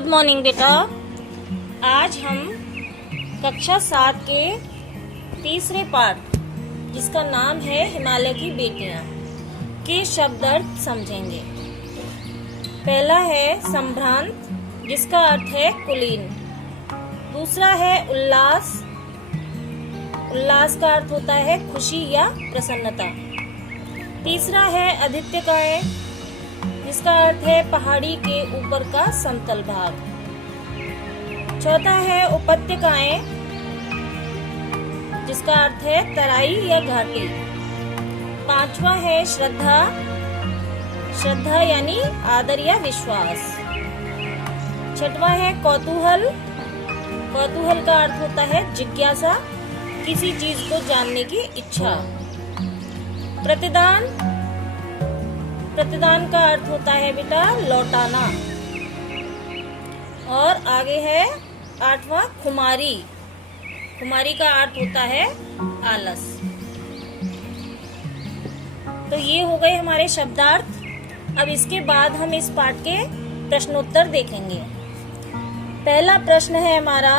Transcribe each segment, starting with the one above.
Good morning बेटा। आज हम कक्षा 7 के तीसरे पाठ जिसका नाम है हिमालय की बेटियां के शब्द अर्थ समझेंगे। पहला है संभ्रांत जिसका अर्थ है कुलीन। दूसरा है उल्लास। उल्लास का अर्थ होता है खुशी या प्रसन्नता। तीसरा है आदित्यकाय जिसका अर्थ है पहाड़ी के ऊपर का समतल भाग। चौथा है उपत्यकाएं जिसका अर्थ है तराई या घाटी। पांचवा है श्रद्धा। श्रद्धा यानी आदर या विश्वास। छठवा है कौतूहल। कौतूहल का अर्थ होता है जिज्ञासा, किसी चीज को जानने की इच्छा। प्रतिदान। प्रतिदान का अर्थ होता है बेटा लौटाना। और आगे है आठवां खुमारी। खुमारी का अर्थ होता है आलस। तो ये हो गए हमारे शब्दार्थ। अब इसके बाद हम इस पाठ के प्रश्नोत्तर देखेंगे। पहला प्रश्न है हमारा,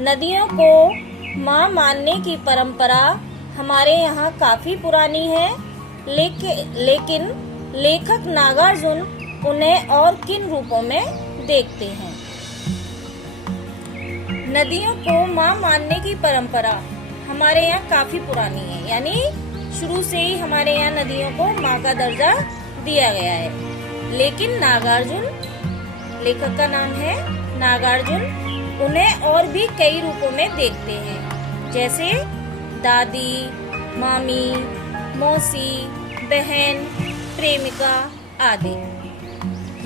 नदियों को माँ मानने की परंपरा हमारे यहाँ काफी पुरानी है, लेकिन लेखक नागार्जुन उन्हें और किन रूपों में देखते हैं? नदियों को माँ मानने की परंपरा हमारे यहाँ काफी पुरानी है, यानी शुरू से ही हमारे यहाँ नदियों को माँ का दर्जा दिया गया है। लेकिन नागार्जुन, लेखक का नाम है नागार्जुन, उन्हें और भी कई रूपों में देखते हैं, जैसे दादी, मामी, मौसी, बहन, प्रेमिका आदि।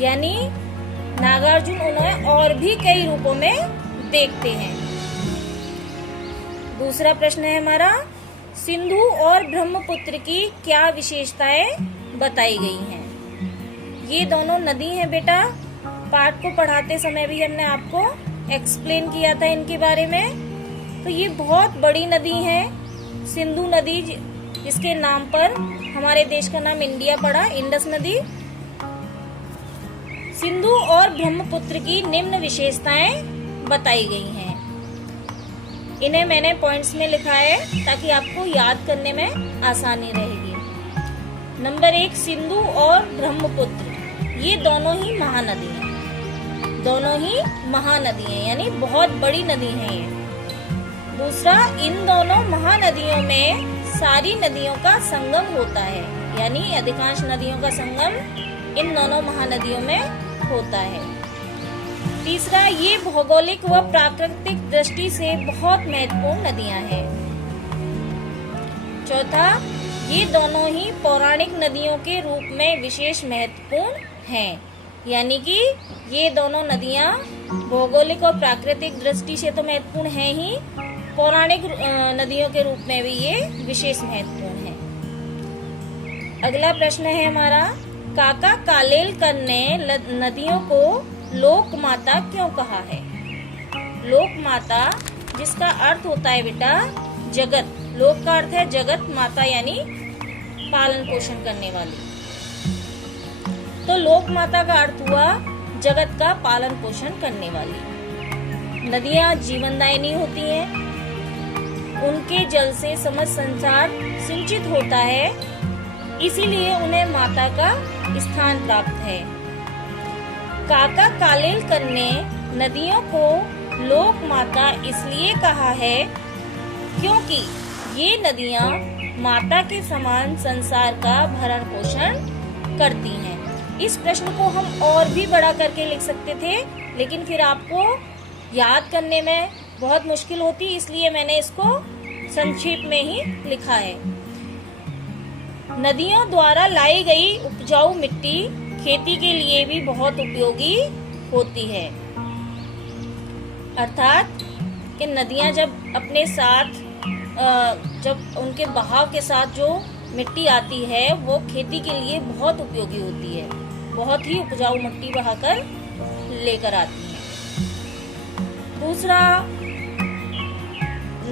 यानी नागार्जुन उन्हें और भी कई रूपों में देखते हैं। दूसरा प्रश्न है हमारा, सिंधु और ब्रह्मपुत्र की क्या विशेषताएं बताई गई हैं? ये दोनों नदी हैं बेटा। पाठ को पढ़ाते समय भी हमने आपको एक्सप्लेन किया था इनके बारे में। तो ये बहुत बड़ी नदी है। सिंधु नदी जिसके नाम पर हमारे देश का नाम इंडिया पड़ा, इंडस नदी। सिंधु और ब्रह्मपुत्र की निम्न विशेषताएं बताई गई हैं। इन्हें मैंने पॉइंट्स में लिखा है ताकि आपको याद करने में आसानी रहेगी। नंबर 1, सिंधु और ब्रह्मपुत्र ये दोनों ही महानदी हैं। दोनों ही महानदी हैं, यानी बहुत बड़ी नदी हैं ये। दूसरा, इन दोनों महानदियों में सारी नदियों का संगम होता है, यानी अधिकांश नदियों का संगम इन दोनों महानदियों में होता है। तीसरा, ये भौगोलिक व प्राकृतिक दृष्टि से बहुत महत्वपूर्ण नदियां हैं। चौथा, ये दोनों ही पौराणिक नदियों के रूप में विशेष महत्वपूर्ण हैं, यानी कि ये दोनों नदियां भौगोलिक और प्राकृतिक दृष्टि से तो महत्वपूर्ण है ही, पौराणिक नदियों के रूप में भी ये विशेष महत्वपूर्ण है। अगला प्रश्न है हमारा, काका कालेलकर ने नदियों को लोक माता क्यों कहा है? लोक माता जिसका अर्थ होता है बेटा जगत। लोक का अर्थ है जगत, माता यानी पालन पोषण करने वाली। तो लोक माता का अर्थ हुआ जगत का पालन पोषण करने वाली। नदियां जीवनदायिनी होती हैं, उनके जल से समस्त संसार सिंचित होता है, इसीलिए उन्हें माता का स्थान प्राप्त है। काका कालेलकर ने नदियों को लोक माता इसलिए कहा है क्योंकि ये नदियां माता के समान संसार का भरण पोषण करती हैं। इस प्रश्न को हम और भी बड़ा करके लिख सकते थे, लेकिन फिर आपको याद करने में बहुत मुश्किल होती, इसलिए मैंने इसको संक्षेप में ही लिखा है। नदियों द्वारा लाई गई उपजाऊ मिट्टी खेती के लिए भी बहुत उपयोगी होती है। अर्थात कि नदियां जब अपने साथ जब उनके बहाव के साथ जो मिट्टी आती है वो खेती के लिए बहुत उपयोगी होती है, बहुत ही उपजाऊ मिट्टी बहाकर लेकर आती है। दूसरा,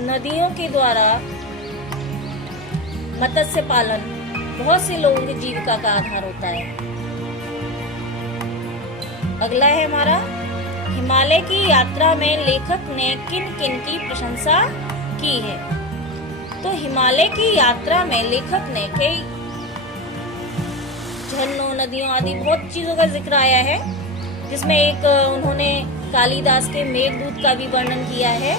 नदियों के द्वारा मत्स्य पालन बहुत से लोगों की जीविका का आधार होता है। अगला है हमारा हिमालय की यात्रा में लेखक ने किन किन की प्रशंसा की है? तो हिमालय की यात्रा में लेखक ने कई झरनों, नदियों आदि बहुत चीजों का जिक्र आया है, जिसमें एक उन्होंने कालिदास के मेघदूत का भी वर्णन किया है।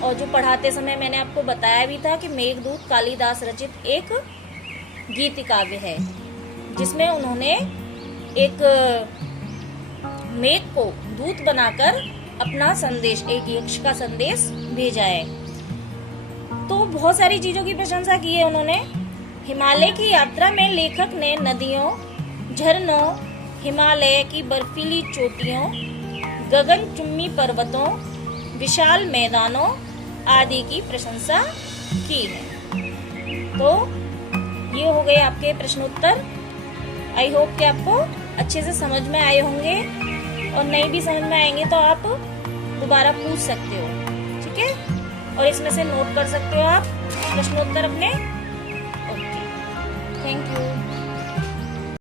और जो पढ़ाते समय मैंने आपको बताया भी था कि मेघदूत कालिदास रचित एक गीत काव्य है, जिसमें उन्होंने एक मेघ को दूत बनाकर अपना संदेश, एक यक्ष का संदेश भेजा है। तो बहुत सारी चीजों की प्रशंसा की है उन्होंने। हिमालय की यात्रा में लेखक ने नदियों, झरनों, हिमालय की बर्फीली चोटियों, गगनचुम्बी पर्वतों, विशाल मैदानों आदि की प्रशंसा की है। तो ये हो गए आपके प्रश्नोत्तर। आई होप कि आपको अच्छे से समझ में आए होंगे, और नहीं भी समझ में आएंगे तो आप दोबारा पूछ सकते हो, ठीक है? और इसमें से नोट कर सकते हो आप प्रश्नोत्तर अपने। Okay, thank you.